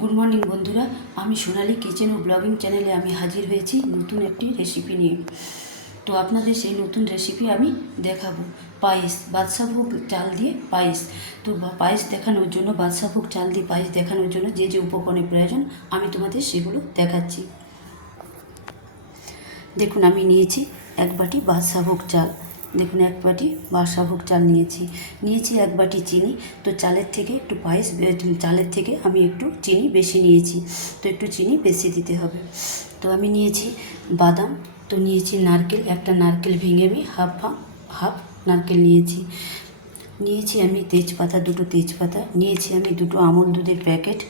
Good morning বন্ধুরা, আমি সোনালি kitchen ও blogging চ্যানেলে আমি হাজির হয়েছি নতুন একটি রেসিপি নিয়ে। তো আপনাদের সেই নতুন রেসিপি আমি দেখাবো পায়েস, বাদশাভোগ চাল দিয়ে পায়েস। তো পায়েস দেখানোর জন্য, বাদশাভোগ চাল দিয়ে পায়েস দেখানোর জন্য যে যে উপকরণের প্রয়োজন আমি তোমাদের সেগুলো দেখাচ্ছি। দেখুন, আমি নিয়েছি এক বাটি বাদশাভোগ চাল। দেখুন, এক বাটি বাদশাভোগ চাল নিয়েছি এক বাটি চিনি। তো চালের থেকে একটু চালের থেকে আমি একটু চিনি বেশি নিয়েছি, তো একটু চিনি বেশি দিতে হবে। তো আমি নিয়েছি বাদাম, তো নিয়েছি নারকেল, একটা নারকেল ভেঙে আমি হাফ নারকেল নিয়েছি আমি তেজপাতা, দুটো তেজপাতা নিয়েছি, আমি দুটো আমুল দুধের প্যাকেট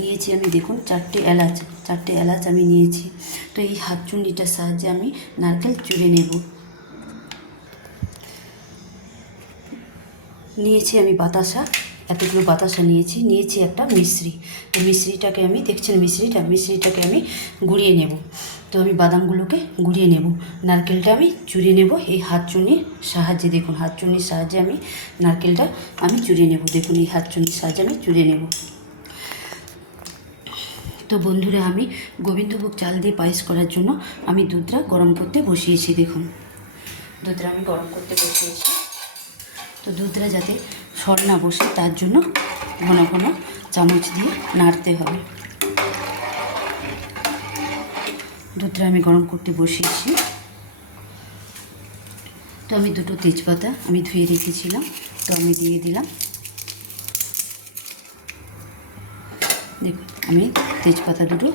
নিয়েছি, আমি দেখুন চারটে এলাচ আমি নিয়েছি। তো এই হাত চুন্নিটার সাহায্যে আমি নারকেল চুড়ে নেব। নিয়েছি আমি বাতাসা, এতগুলো বাতাসা নিয়েছি একটা মিশ্রি। তো মিশ্রিটাকে আমি মিশ্রিটাকে আমি গুঁড়িয়ে নেব। তো আমি বাদামগুলোকে গুঁড়িয়ে নেব, নারকেলটা আমি চুড়ে নেব এই হাত চুনির সাহায্যে। দেখুন, হাত চুনির সাহায্যে আমি নারকেলটা আমি চুড়ে নেব। দেখুন, এই হাত চুনির সাহায্যে আমি চুড়ে নেব। তো বন্ধুরা, আমি গোবিন্দভোগ চাল দিয়ে পায়েস করার জন্য আমি দুধটা গরম করতে বসিয়েছি। দেখুন, দুধটা আমি গরম করতে বসিয়েছি। তো দুধটা যাতে সর না বসে তার জন্য ঘন ঘন চামচ দিয়ে নাড়তে হবে। দুধটা আমি গরম করতে বসিয়েছি। তো আমি দুটো তেজপাতা আমি ধুয়ে রেখেছিলাম, তো আমি দিয়ে দিলাম। দেখুন, আমি তেজপাতা দুটো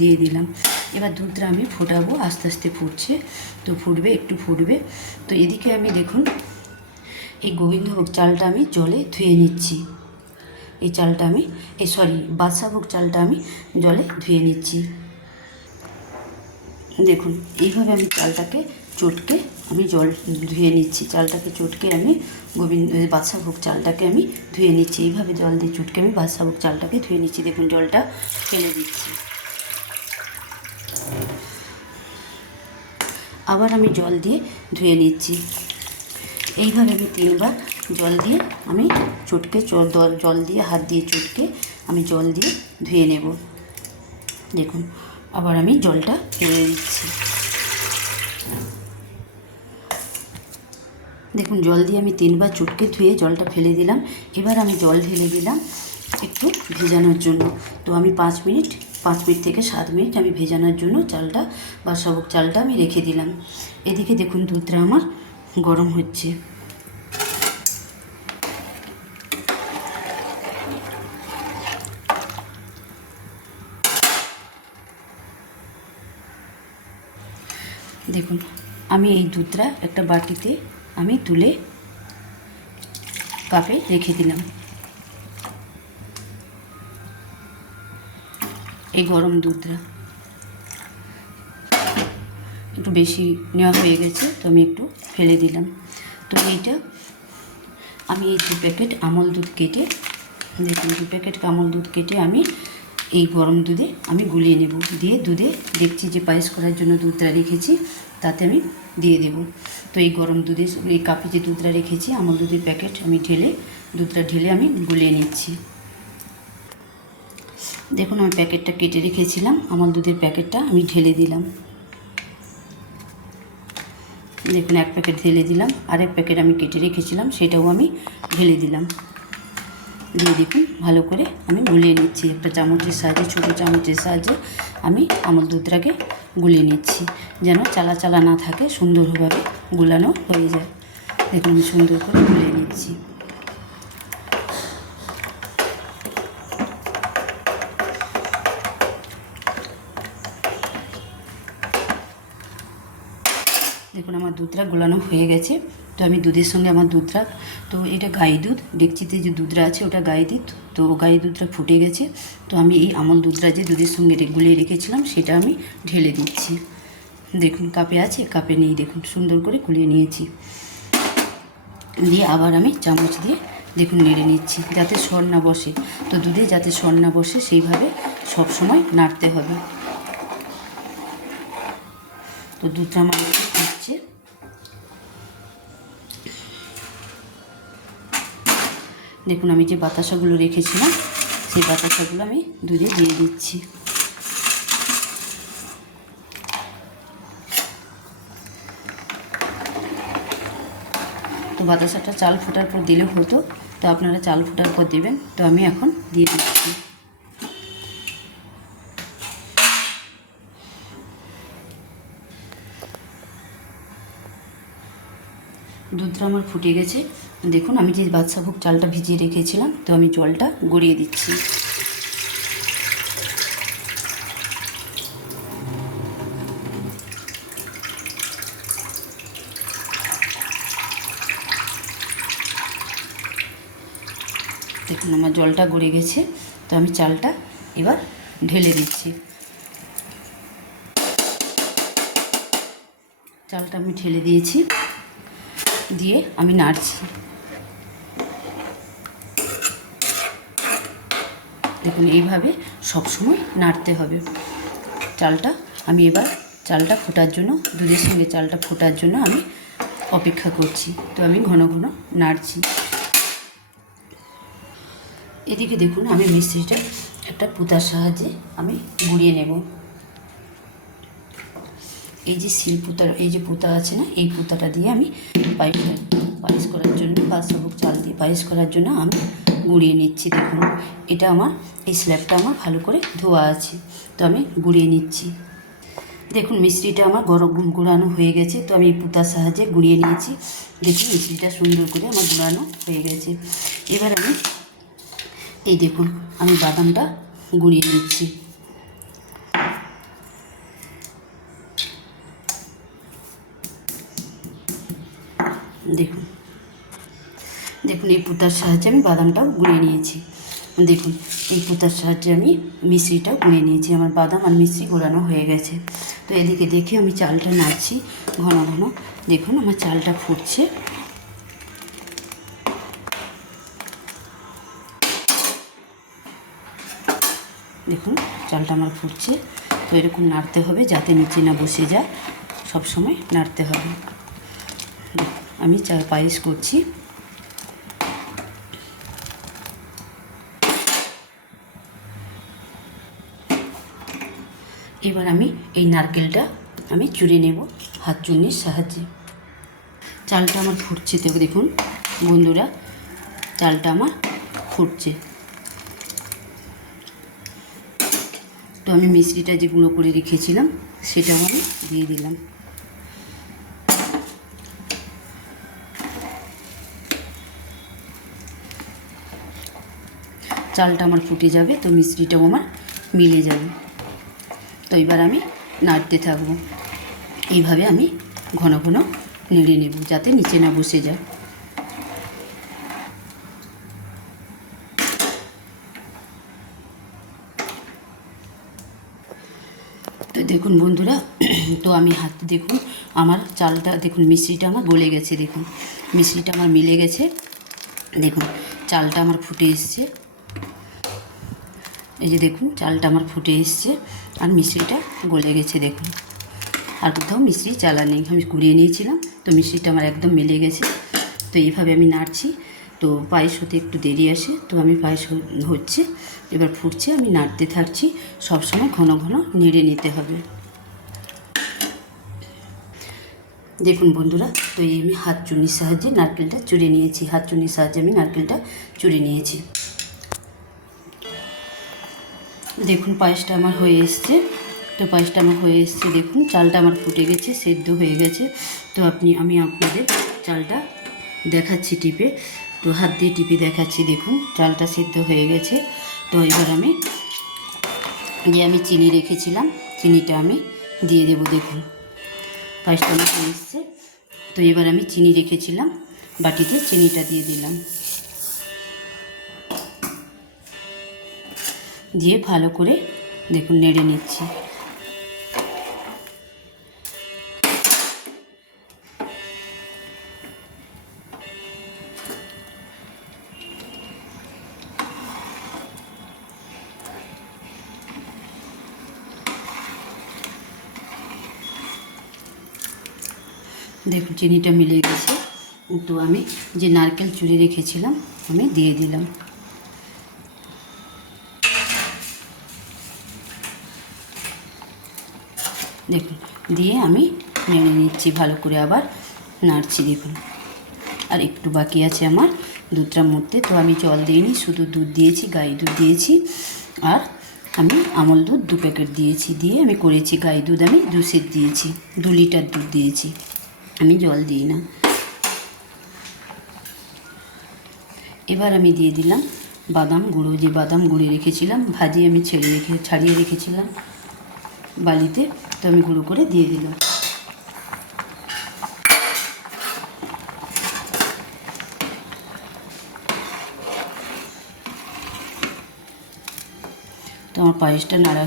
দিয়ে দিলাম। এবার দুধটা আমি ফোটাবো, আস্তে আস্তে ফুটছে, তো একটু ফুটবে। তো এদিকে আমি দেখুন এই গোবিন্দভোগ চালটা আমি জলে ধুয়ে নিচ্ছি। বাদশাভোগ চালটা আমি জলে ধুয়ে নিচ্ছি। দেখুন, এইভাবে আমি চালটাকে চটকে আমি জল ধুয়ে নিচ্ছি। আমি বাদশাভোগ চালটাকে আমি ধুয়ে নিচ্ছি। এইভাবে জল দিয়ে চটকে আমি বাদশাভোগ চালটাকে ধুয়ে নিচ্ছি। দেখুন, জলটা ফেলে দিচ্ছি। আবার আমি জল দিয়ে ধুয়ে নিচ্ছি। এইভাবে আমি 3বার জল দিয়ে আমি জল দিয়ে হাত দিয়ে চটকে আমি জল দিয়ে ধুয়ে নেব। দেখুন, আবার আমি জলটা ফেলে দিচ্ছি। দেখুন, জল দিয়ে আমি 3বার চটকে ধুয়ে জলটা ফেলে দিলাম। এবার আমি জল ঢেলে দিলাম একটু ভেজানোর জন্য। তো আমি 5 মিনিট থেকে 7 মিনিট আমি ভেজানোর জন্য বাদশাভোগ চালটা আমি রেখে দিলাম। এদিকে দেখুন, দুধটা আমার গরম হচ্ছে। দেখুন, আমি এই দুধটা একটা বাটিতে আমি তুলে কাপে রেখে দিলাম। এই গরম দুধটা একটু বেশি নেওয়া হয়ে গেছে, তো আমি একটু ফেলে দিলাম। তো আমি এই 2 প্যাকেট আমুল দুধ কেটে, দেখুন 2 প্যাকেট আমুল দুধ কেটে আমি এই গরম দুধে আমি গুলিয়ে নেব। দিয়ে দুধে দেখছি যে পায়েস করার জন্য দুধটা রেখেছি তাতে আমি দিয়ে দেব। তো এই গরম দুধে, এই কাপে যে দুধটা রেখেছি আমুল দুধের প্যাকেট আমি দুধটা ঢেলে আমি গুলিয়ে নিচ্ছি। দেখুন, আমি প্যাকেটটা কেটে রেখেছিলাম, আমুল দুধের প্যাকেটটা আমি ঢেলে দিলাম। দেখুন, 1 প্যাকেট ঢেলে দিলাম, আরেক প্যাকেট আমি কেটে রেখেছিলাম সেটাও আমি ঢেলে দিলাম। দিয়ে দেখুন, ভালো করে আমি গুলিয়ে নিচ্ছি। একটা চামচের সাহায্যে, ছোটো চামচের সাহায্যে আমি আমুল দুধটাকে গুলিয়ে নিচ্ছি, যেন চালা না থাকে, সুন্দরভাবে গুলানো হয়ে যায়। দেখুন, আমি সুন্দর করে গুলিয়ে নিচ্ছি। দেখুন, আমার দুধটা গোলানো হয়ে গেছে। তো আমি দুধের সঙ্গে তো এটা গাই দুধ, ডেকচিতে যে দুধটা আছে ওটা গাই দুধ। তো গাই দুধটা ফুটে গেছে। তো আমি এই আমুল দুধটা যে দুধের সঙ্গে গুলিয়ে রেখেছিলাম সেটা আমি ঢেলে দিচ্ছি। দেখুন, কাপে আছে, কাপে নেই, দেখুন সুন্দর করে গুলিয়ে নিয়েছি। দিয়ে আবার আমি চামচ দিয়ে দেখুন নেড়ে নিচ্ছি যাতে সর না বসে। তো দুধে যাতে সর না বসে সেইভাবে সবসময় নাড়তে হবে। তো দুধটা আমার ফুটছে। দেখুন, আমি যে বাতাসাগুলো রেখেছিলাম সেই বাতাসাগুলো আমি দুধে দিয়ে দিচ্ছি। তো বাতাসাটা চাল ফোটার পর দিলে হতো, তো আপনারা চাল ফোটার পর দেবেন। তো আমি এখন দিয়ে দিচ্ছি। দুধটা আমার ফুটে গেছে। দেখুন আমি যে বাদশাভোগ চালটা ভিজিয়ে রেখেছিলাম, তো আমি জলটা গড়িয়ে দিচ্ছি। দেখুন আমার জলটা গড়ে গেছে। তো আমি চালটা এবার ঢেলে দিচ্ছি। চালটা আমি ঢেলে দিয়েছি, দিয়ে আমি নাড়ছি। দেখুন এইভাবে সবসময় নাড়তে হবে চালটা। আমি এবার চালটা ফোটার জন্য, দুধের সঙ্গে চালটা ফোটার জন্য আমি অপেক্ষা করছি। তো আমি ঘন ঘন নাড়ছি। এদিকে দেখুন আমি মিশ্রিটা একটা পুতার সাহায্যে আমি গুঁড়িয়ে নেব। এই যে শিলপুতার এই যে পুতা আছে না, এই পুতাটা দিয়ে আমি পায়েস করার জন্য, বাদশাভোগ চাল দিয়ে পায়েস করার জন্য আমি গুঁড়িয়ে নিচ্ছি। দেখুন এটা আমার এই স্ল্যাবটা আমার ভালো করে ধোয়া আছে, তো আমি গুঁড়িয়ে নিচ্ছি। দেখুন মিশ্রিটা আমার গুঁড়ানো হয়ে গেছে। তো আমি এই পুতার সাহায্যে গুঁড়িয়ে নিয়েছি। দেখুন মিশ্রিটা সুন্দর করে আমার গুঁড়ানো হয়ে গেছে। এবার আমি এই দেখুন আমি বাদামটা গুঁড়িয়ে নিচ্ছি। দেখুন দেখুন এই পুতার সাহায্যে আমি বাদামটাও গুঁড়িয়ে নিয়েছি। দেখুন এই পুতার সাহায্যে আমি মিশ্রিটাও গুঁড়িয়ে নিয়েছি। আমার বাদাম আর মিশ্রি গোড়ানো হয়ে গেছে। তো এদিকে দেখে আমি চালটা নাড়ছি ঘন ঘন। দেখুন আমার চালটা ফুটছে। দেখুন চালটা আমার ফুটছে। তো এরকম নাড়তে হবে যাতে নিচে না বসে যায়, সব সময় নাড়তে হবে। আমি পায়েস করছি। এবার আমি এই নারকেলটা আমি চুড়ে নেব হাত চুন্নির সাহায্যে। চালটা আমার ফুটছে। তো দেখুন বন্ধুরা চালটা আমার ফুটছে। তো আমি মিশ্রিটা যে গুঁড়ো করে রেখেছিলাম সেটাও আমি দিয়ে দিলাম। চালটা আমার ফুটে যাবে, তো মিশ্রিটাও আমার মিলে যাবে। তো এবার আমি নাড়তে থাকবো। এইভাবে আমি ঘন ঘন নেড়ে নেব যাতে নিচে না বসে যায়। তো দেখুন বন্ধুরা, তো আমি দেখুন আমার চালটা দেখুন মিশ্রিটা আমার গলে গেছে। দেখুন মিশ্রিটা আমার মিলে গেছে। দেখুন চালটা আমার ফুটে এসছে। এই যে দেখুন চালটা আমার ফুটে এসছে আর মিশ্রিটা গলে গেছে। দেখুন আর কোথাও মিশ্রি চালা নেই, আমি কুড়িয়ে নিয়েছিলাম। তো মিশ্রিটা আমার একদম মিলে গেছে। তো এইভাবে আমি নাড়ছি। তো পায়েস হতে একটু দেরি আসে, তো আমি পায়েস হচ্ছে এবার ফুটছে, আমি নাড়তে থাকছি। সবসময় ঘন ঘন নেড়ে নিতে হবে। দেখুন বন্ধুরা, তো এই আমি হাত চুনির সাহায্যে নারকেলটা চুড়ে নিয়েছি। হাত চুনির সাহায্যে আমি নারকেলটা চুড়ে নিয়েছি। দেখুন পায়েসটা আমার হয়ে এসছে। তো পায়েসটা আমার হয়ে এসছে। দেখুন চালটা আমার ফুটে গেছে, সেদ্ধ হয়ে গেছে। তো আমি আপনাদের চালটা দেখাচ্ছি টিপে। তো হাত দিয়ে টিপে দেখাচ্ছি। দেখুন চালটা সেদ্ধ হয়ে গেছে। তো এবার আমি চিনি রেখেছিলাম, চিনিটা আমি দিয়ে দেবো। দেখুন পায়েসটা আমার হয়ে এসছে। তো এবার আমি চিনি রেখেছিলাম বাটিতে, চিনিটা দিয়ে দিলাম। দিয়ে ভালো করে দেখুন নেড়ে নিচ্ছি। দেখুন চিনিটা মিলে গেছে। তো আমি যে নারকেল চুড়ে রেখেছিলাম আমি দিয়ে দিলাম। দেখুন দিয়ে আমি নেড়ে নিচ্ছি ভালো করে, আবার নাড়ছি। দেখুন আর একটু বাকি আছে আমার দুধটা মরতে, তো আমি জল দিইনি, শুধু দুধ দিয়েছি, গাই দুধ দিয়েছি, আর আমি আমল দুধ 2 প্যাকেট দিয়েছি, দিয়ে আমি করেছি। গাই দুধ আমি 2 সের দিয়েছি, 2 লিটার দুধ দিয়েছি, আমি জল দিই না। এবার আমি দিয়ে দিলাম বাদাম গুঁড়ো, যে বাদাম গুঁড়ে রেখেছিলাম, ভাজি আমি ছাড়িয়ে রেখেছিলাম বালিতে, তো আমি গুঁড়ো করে দিয়ে দিলাম। তো আমার পায়েসটা নাড়া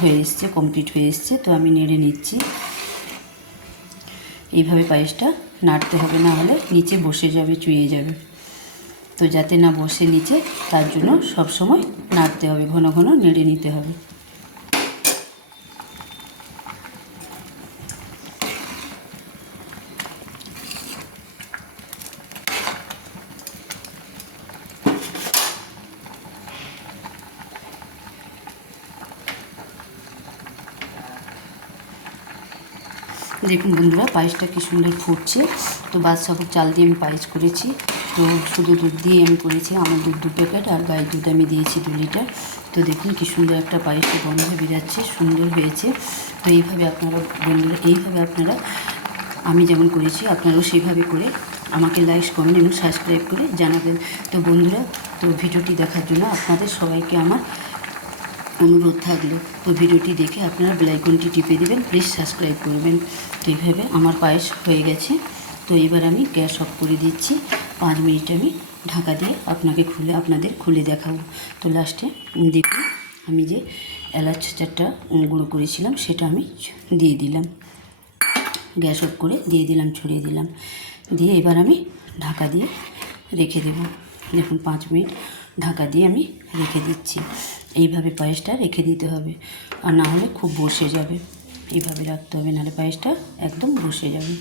হয়ে এসছে, কমপ্লিট হয়ে এসছে, তো আমি নেড়ে নিচ্ছি। এইভাবে পায়েসটা নাড়তে হবে, না হলে নিচে বসে যাবে, চুইয়ে যাবে। তো যাতে না বসে নিচে, তার জন্য সব সময় নাড়তে হবে, ঘন ঘন নেড়ে নিতে হবে। দেখুন বন্ধুরা, পায়েসটা কি সুন্দর ফুটছে। তো বাদশাভোগ চাল দিয়ে আমি পায়েস করেছি, তো শুধু দুধ দিয়ে আমি করেছি, আমার দুধ 2 প্যাকেট, আর গাই দুধ আমি দিয়েছি 2 লিটার। তো দেখুন কি সুন্দর একটা পায়েসের গন্ধ বেরাচ্ছে, সুন্দর হয়েছে। তো এইভাবে আপনারা বন্ধুরা, এইভাবে আপনারা আমি যেমন করেছি আপনারাও সেইভাবে করে আমাকে লাইক, কমেন্ট এবং সাবস্ক্রাইব করে জানাবেন। তো বন্ধুরা, তো ভিডিওটি দেখার জন্য আপনাদের সবাইকে আমার অনুরোধ থাকলো, তো ভিডিওটি দেখে আপনারা বেল আইকনটি টিপে দেবেন, প্লিজ সাবস্ক্রাইব করবেন। তো এইভাবে আমার পায়েস হয়ে গেছে। তো এবার আমি গ্যাস অফ করে দিচ্ছি, 5 মিনিট আমি ঢাকা দিয়ে আপনাদের খুলে দেখাবো। তো লাস্টে দেখুন আমি যে এলাচ চারটা গুঁড়ো করেছিলাম সেটা আমি দিয়ে দিলাম, গ্যাস অফ করে দিয়ে দিলাম, ছড়িয়ে দিলাম, দিয়ে এবার আমি ঢাকা দিয়ে রেখে দেব। দেখুন 5 মিনিট ঢাকা দিয়ে আমি রেখে দিচ্ছি। এইভাবে পায়েসটা রেখে দিতে হবে, আর না হলে খুব বসে যাবে। এইভাবে রাখতে হবে, নাহলে পায়েসটা একদম বসে যাবে।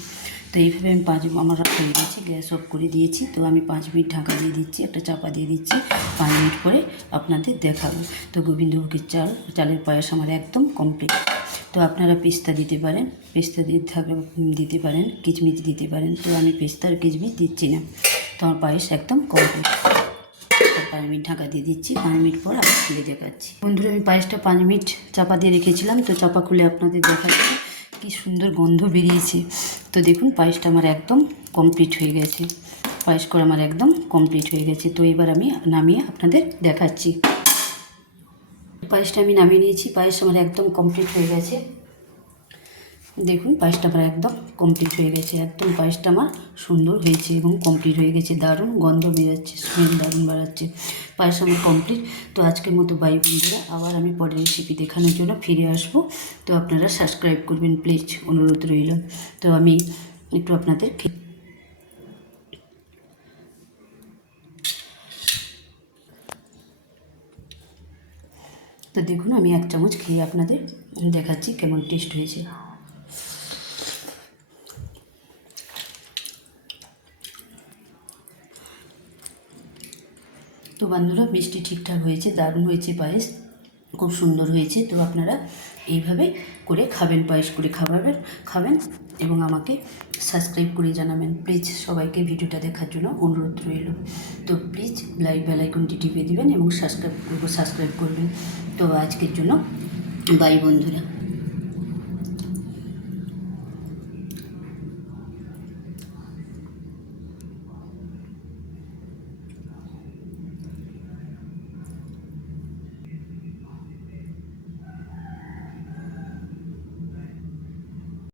তো এইভাবে আমি আমার হয়ে গেছে, গ্যাস অফ করে দিয়েছি। তো আমি 5 মিনিট ঢাকা দিয়ে দিচ্ছি, একটা চাপা দিয়ে দিচ্ছি, 5 মিনিট পরে আপনাদের দেখাবো। তো গোবিন্দভোগের চালের পায়েস আমার একদম কমপ্লিট। তো আপনারা পেস্তা দিতে পারেন, পেস্তা দিতে পারেন, কিচমিচ দিতে পারেন। তো আমি পেস্তা আর কিচমিচ দিচ্ছি না। তো আমার পায়েস একদম কমপ্লিট। 5 মিনিট ঢাকা দিয়ে দিচ্ছি, 5 মিনিট পর আবার খুলে দেখাচ্ছি। বন্ধুরা, আমি পায়েসটা 5 মিনিট চাপা দিয়ে রেখেছিলাম, তো চাপা খুলে আপনাদের দেখাচ্ছি। কি সুন্দর গন্ধ বেরিয়েছে। তো দেখুন পায়েসটা আমার একদম কমপ্লিট হয়ে গেছে, পায়েস করে আমার একদম কমপ্লিট হয়ে গেছে। তো এবার আমি নামিয়ে আপনাদের দেখাচ্ছি। পায়েসটা আমি নামিয়ে নিয়েছি, পায়েস আমার একদম কমপ্লিট হয়ে গেছে। দেখুন পায়েসটা আমার একদম কমপ্লিট হয়ে গেছে, একদম পায়েসটা আমার সুন্দর হয়েছে এবং কমপ্লিট হয়ে গেছে। দারুণ গন্ধ বেরোচ্ছে, স্মেল দারুণ বাড়াচ্ছে। পায়েস আমার কমপ্লিট। তো আজকের মতো বাই বন্ধুরা, আবার আমি পরের রেসিপি দেখানোর জন্য ফিরে আসবো। তো আপনারা সাবস্ক্রাইব করবেন প্লিজ, অনুরোধ রইল। তো আমি একটু আপনাদের তো দেখুন আমি 1 চামচ খেয়ে আপনাদের দেখাচ্ছি কেমন টেস্ট হয়েছে। তো বন্ধুরা, মিষ্টি ঠিকঠাক হয়েছে, দারুণ হয়েছে পায়েস, খুব সুন্দর হয়েছে। তো আপনারা এইভাবে করে খাবেন, পায়েস করে খাবেন এবং আমাকে সাবস্ক্রাইব করে জানাবেন প্লিজ। সবাইকে ভিডিওটা দেখার জন্য অনুরোধ রইল। তো প্লিজ বেল আইকনটি টিপে দেবেন এবং সাবস্ক্রাইব করবেন। তো আজকের জন্য বাই বন্ধুরা।